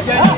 Okay.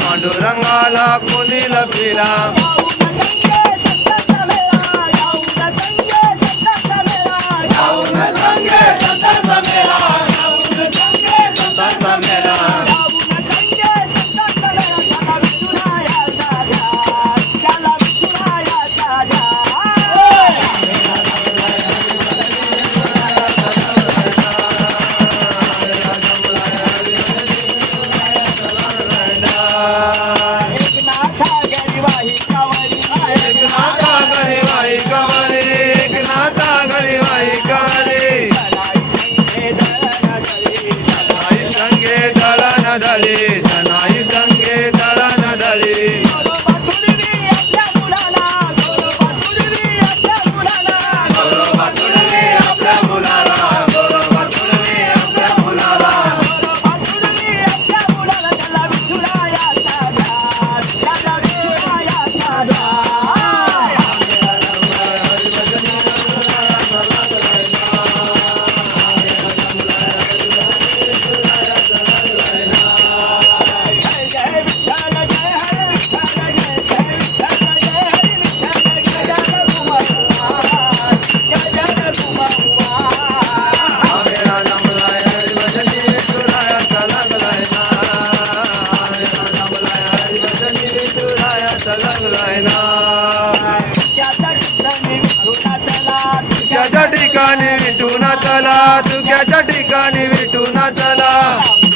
పాండురంగాల పులిల పిలా जनाय चला दुख्याच्या ठिकाणी विटू ना चला.